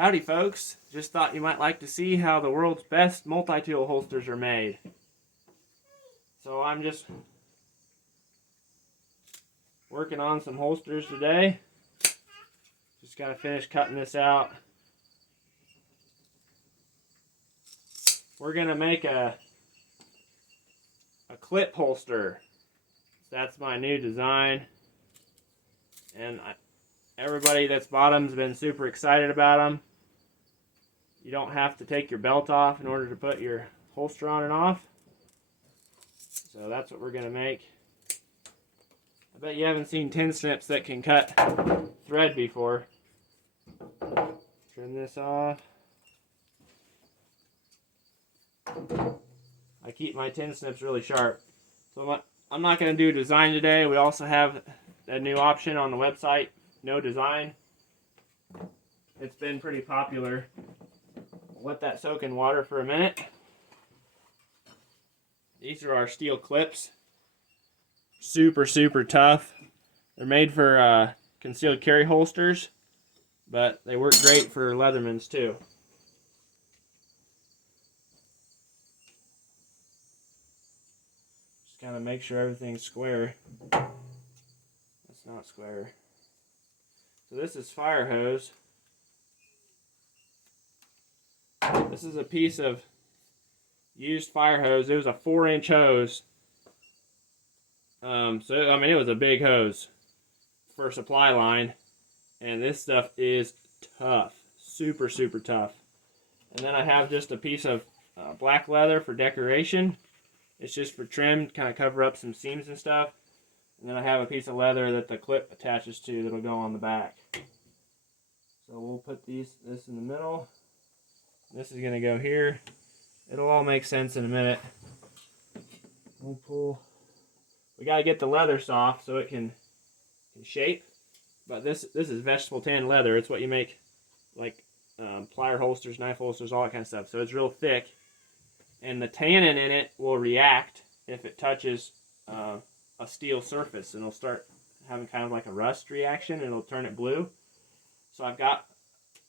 Howdy folks, just thought you might like to see how the world's best multi-tool holsters are made. So I'm just working on some holsters today. Just gotta finish cutting this out. We're gonna make a clip holster. That's my new design. And everybody that's bought them's been super excited about them. You don't have to take your belt off in order to put your holster on and off. So that's what we're going to make. I bet you haven't seen tin snips that can cut thread before. Trim this off. I keep my tin snips really sharp. So I'm not going to do design today. We also have a new option on the website, no design. It's been pretty popular. Let that soak in water for a minute. These are our steel clips. Super tough. They're made for concealed carry holsters, but they work great for Leathermans too. Just kind of make sure everything's square. That's not square. So this is fire hose. This is a piece of used fire hose. It was a 4-inch hose. So I mean, it was a big hose for a supply line, and this stuff is tough, super tough. And then I have just a piece of black leather for decoration. It's just for trim, kind of cover up some seams and stuff. And then I have a piece of leather that the clip attaches to that'll go on the back. So we'll put this in the middle. This is going to go here. It'll all make sense in a minute. We'll pull. We got to get the leather soft so it can shape. But this is vegetable tan leather. It's what you make like plier holsters, knife holsters, all that kind of stuff. So it's real thick. And the tannin in it will react if it touches a steel surface, and it'll start having kind of like a rust reaction, and it'll turn it blue. So I've got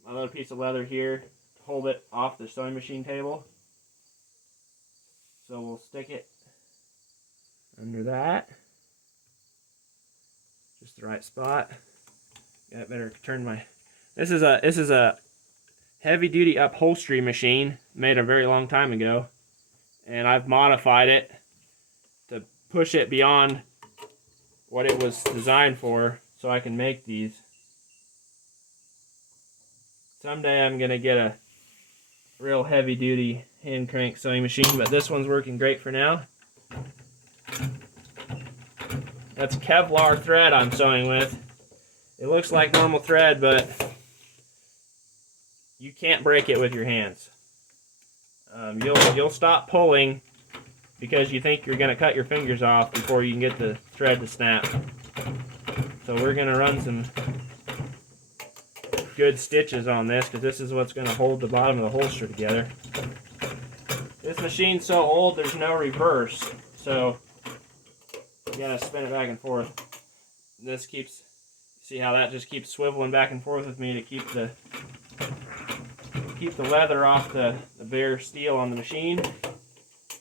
my little piece of leather here to hold it off the sewing machine table. So we'll stick it under that, just the right spot. Yeah, better turn my. This is a heavy-duty upholstery machine made a very long time ago, and I've modified it to push it beyond what it was designed for, so I can make these. Someday I'm gonna get a real heavy-duty hand crank sewing machine, but this one's working great for now. That's Kevlar thread I'm sewing with. It looks like normal thread, but you can't break it with your hands. You'll stop pulling because you think you're going to cut your fingers off before you can get the thread to snap. So we're going to run some good stitches on this, because this is what's going to hold the bottom of the holster together. This machine's so old there's no reverse, so you got to spin it back and forth. This keeps, see how that just keeps swiveling back and forth with me to keep the leather off the bare steel on the machine.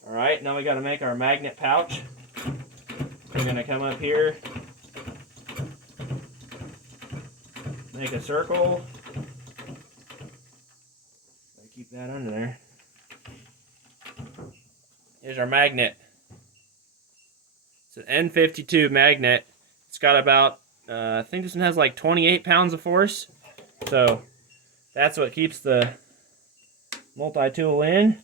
Alright, now we got to make our magnet pouch. We're going to come up here, make a circle. Keep that under there. Here's our magnet. It's an N52 magnet. It's got about, I think this one has like 28 pounds of force. So that's what keeps the multi-tool in.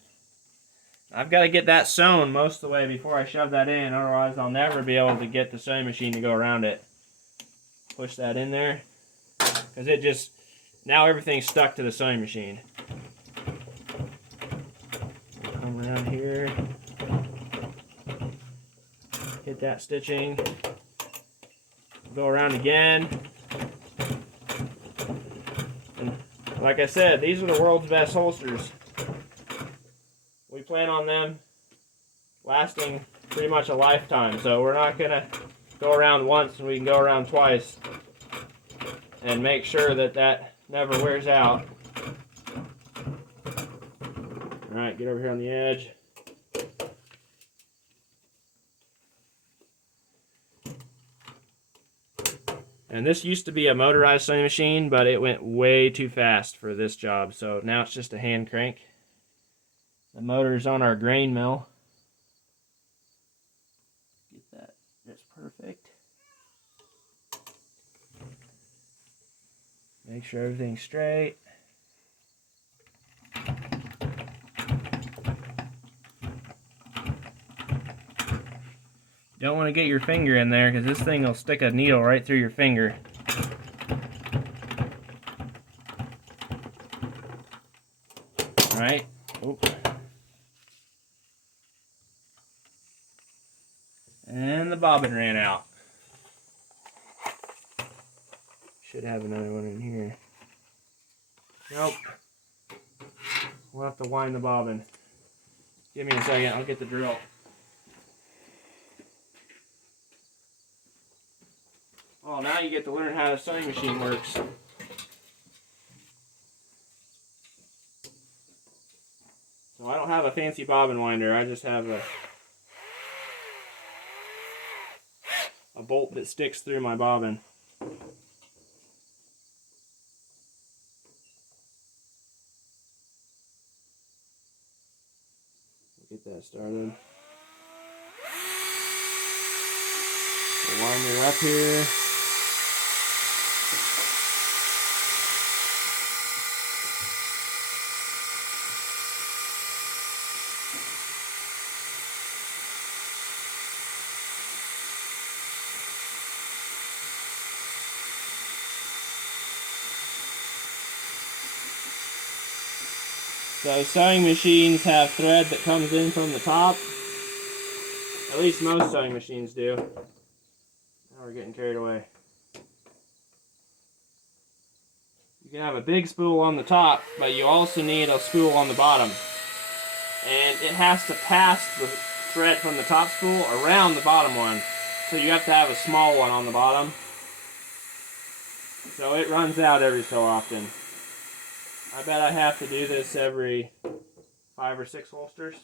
I've got to get that sewn most of the way before I shove that in, otherwise I'll never be able to get the sewing machine to go around it. Push that in there, because it just, now everything's stuck to the sewing machine. Come around here, hit that stitching, go around again. And like I said, these are the world's best holsters. We plan on them lasting pretty much a lifetime, so we're not going to go around once and we can go around twice and make sure that that never wears out. Alright, get over here on the edge. And this used to be a motorized sewing machine, but it went way too fast for this job, so now it's just a hand crank. The motor's on our grain mill. Get that just perfect. Make sure everything's straight. Don't want to get your finger in there because this thing will stick a needle right through your finger. Alright. And the bobbin ran out. Should have another one in here. Nope. We'll have to wind the bobbin. Give me a second, I'll get the drill. Oh, now you get to learn how the sewing machine works. So I don't have a fancy bobbin winder, I just have a bolt that sticks through my bobbin. Get that started. Wind her up here. So sewing machines have thread that comes in from the top. At least most sewing machines do. Now we're getting carried away. You can have a big spool on the top, but you also need a spool on the bottom. And it has to pass the thread from the top spool around the bottom one. So you have to have a small one on the bottom. So it runs out every so often. I bet I have to do this every 5 or 6 holsters.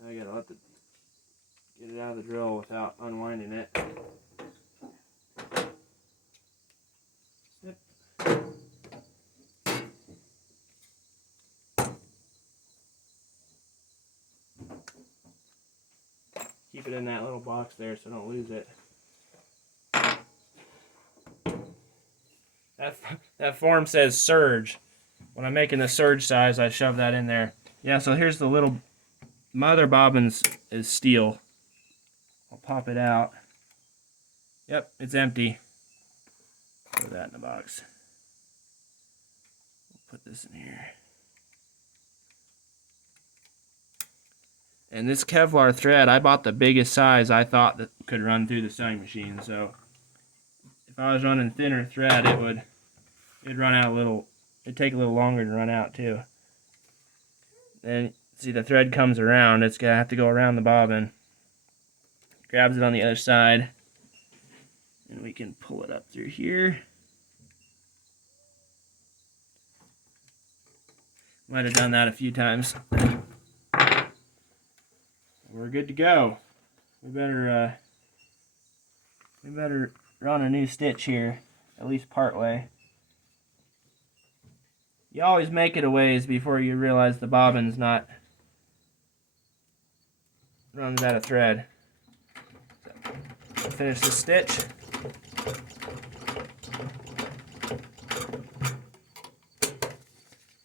I gotta get it out of the drill without unwinding it. Snip. Keep it in that little box there so I don't lose it. That form says surge. When I'm making the surge size, I shove that in there. Yeah, so here's the little mother bobbins is steel. I'll pop it out. Yep, it's empty. Put that in the box. We'll put this in here. And this Kevlar thread, I bought the biggest size I thought that could run through the sewing machine. So if I was running thinner thread, it'd run out a little. It'd take a little longer to run out too. Then see the thread comes around. It's gonna have to go around the bobbin. Grabs it on the other side, and we can pull it up through here. Might have done that a few times. We're good to go. We better run a new stitch here, at least part way. You always make it a ways before you realize the bobbin's not runs out of thread. So, finish the stitch.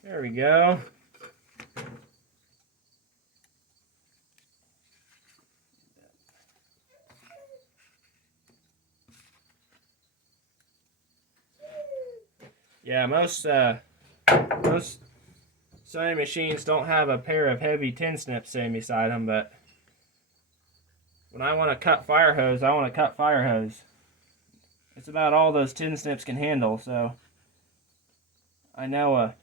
There we go. Yeah, most sewing machines don't have a pair of heavy tin snips sitting beside them, but when I want to cut fire hose, I want to cut fire hose. It's about all those tin snips can handle, so I know a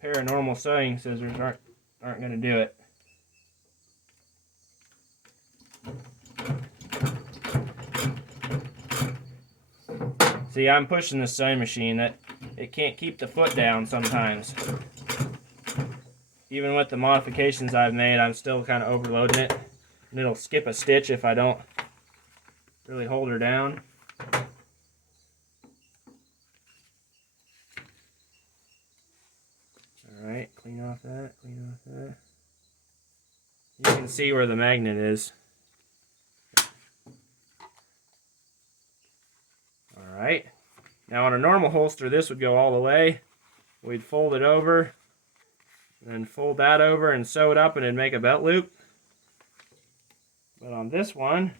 pair of normal sewing scissors aren't going to do it. See, I'm pushing this sewing machine that it can't keep the foot down sometimes. even with the modifications I've made, I'm still kind of overloading it. And it'll skip a stitch if I don't really hold her down. Alright, clean off that, clean off that. You can see where the magnet is. Alright, now on a normal holster this would go all the way. We'd fold it over, then fold that over and sew it up and it'd make a belt loop. But on this one,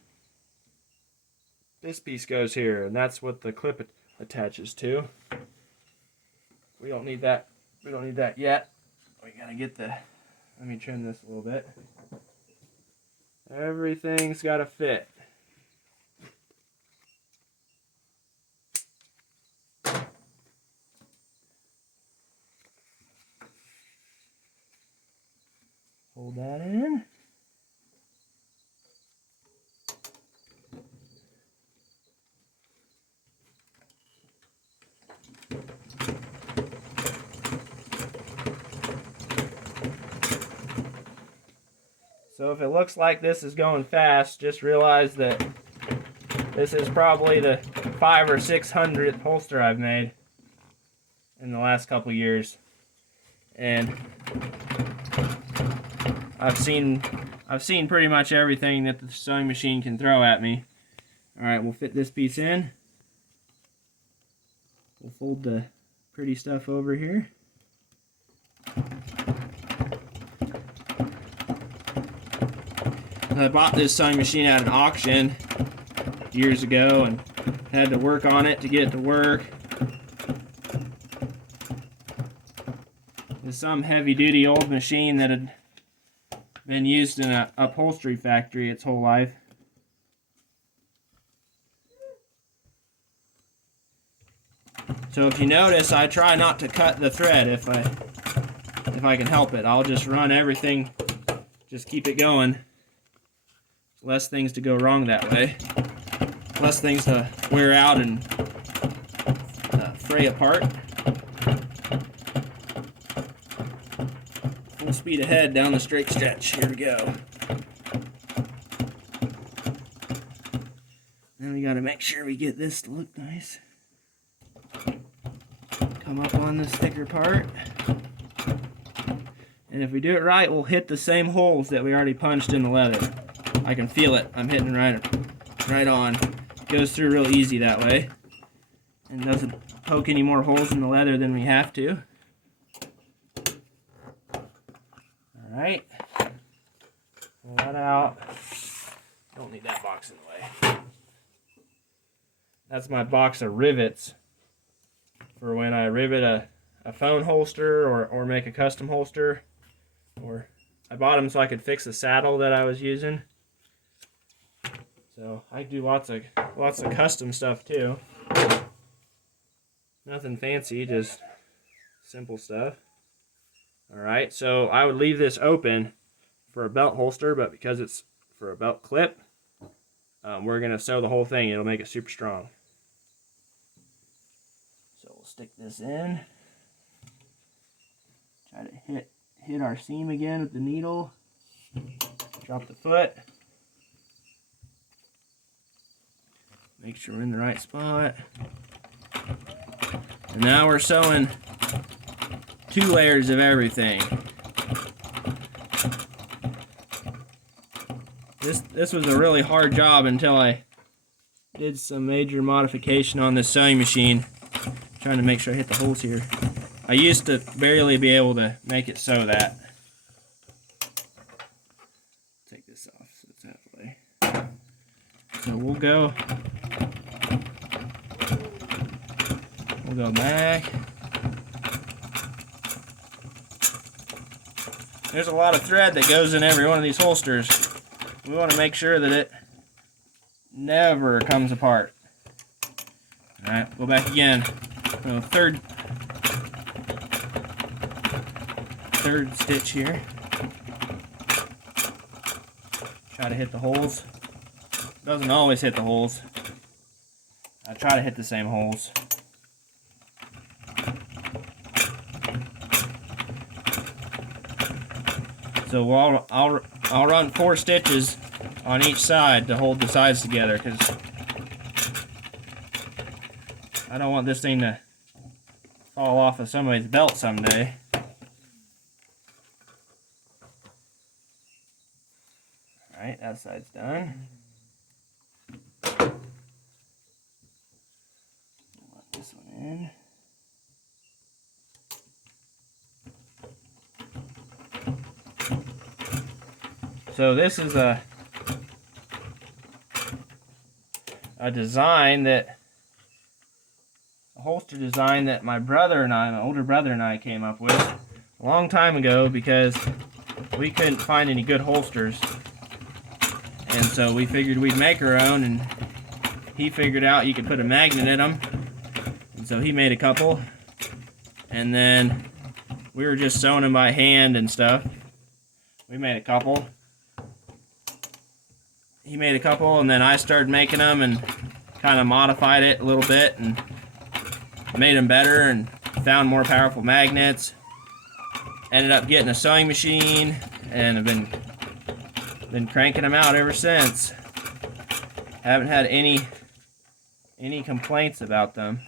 this piece goes here, and that's what the clip attaches to. We don't need that. We don't need that yet. We gotta get the. Let me trim this a little bit. Everything's gotta fit. Hold that in. So if it looks like this is going fast, just realize that this is probably the 500th or 600th holster I've made in the last couple years. And I've seen pretty much everything that the sewing machine can throw at me. Alright, we'll fit this piece in. We'll fold the pretty stuff over here. I bought this sewing machine at an auction years ago and had to work on it to get it to work. It's some heavy-duty old machine that had been used in an upholstery factory its whole life. So if you notice, I try not to cut the thread if I can help it. I'll just run everything, just keep it going. Less things to go wrong that way. Less things to wear out and fray apart. Full speed ahead down the straight stretch. Here we go. Then we gotta make sure we get this to look nice. Come up on this thicker part. And if we do it right, we'll hit the same holes that we already punched in the leather. I can feel it. I'm hitting right on. It goes through real easy that way. And doesn't poke any more holes in the leather than we have to. Alright. Pull that out. Don't need that box in the way. That's my box of rivets for when I rivet a phone holster or make a custom holster. Or I bought them so I could fix the saddle that I was using. So I do lots of custom stuff too. Nothing fancy, just simple stuff. Alright, so I would leave this open for a belt holster, but because it's for a belt clip, we're going to sew the whole thing. It'll make it super strong. So we'll stick this in. Try to hit our seam again with the needle. Drop the foot. Make sure we're in the right spot. And now we're sewing 2 layers of everything. This was a really hard job until I did some major modification on this sewing machine. Trying to make sure I hit the holes here. I used to barely be able to make it sew that. Take this off so it's halfway. So we'll go back. There's a lot of thread that goes in every one of these holsters. We want to make sure that it never comes apart. Alright, go back again. So third stitch here. Try to hit the holes. Doesn't always hit the holes. I try to hit the same holes. So I'll run 4 stitches on each side to hold the sides together, because I don't want this thing to fall off of somebody's belt someday. Alright, that side's done. Let this one in. So this is a design that, a holster design that my older brother and I came up with a long time ago, because we couldn't find any good holsters. And so we figured we'd make our own, and he figured out you could put a magnet in them. And so he made a couple. And then we were just sewing them by hand and stuff. We made a couple. He made a couple, and then I started making them and kind of modified it a little bit and made them better and found more powerful magnets. Ended up getting a sewing machine, and I've been cranking them out ever since. Haven't had any complaints about them.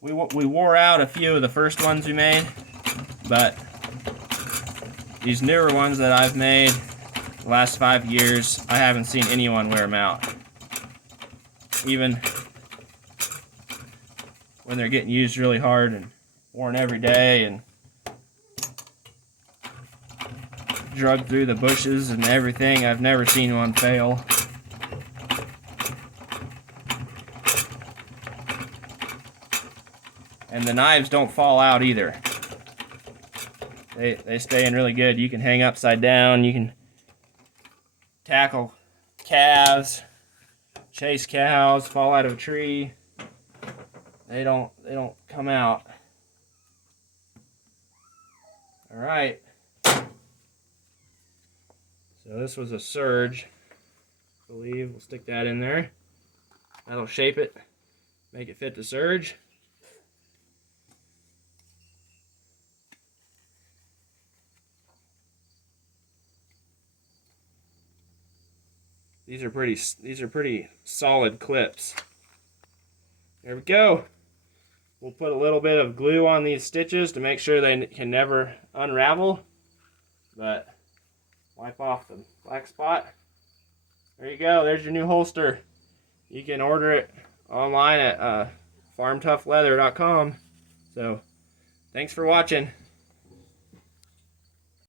We wore out a few of the first ones we made, but these newer ones that I've made the last 5 years, I haven't seen anyone wear them out. Even when they're getting used really hard and worn every day and drugged through the bushes and everything, I've never seen one fail. And the knives don't fall out either. They stay in really good. You can hang upside down. You can tackle calves, chase cows, fall out of a tree. They don't come out. All right. So this was a surge, I believe. We'll stick that in there. That'll shape it, make it fit the surge. These are pretty solid clips. There we go. We'll put a little bit of glue on these stitches to make sure they can never unravel. But wipe off the black spot. There you go. There's your new holster. You can order it online at farmtoughleather.com. So, thanks for watching.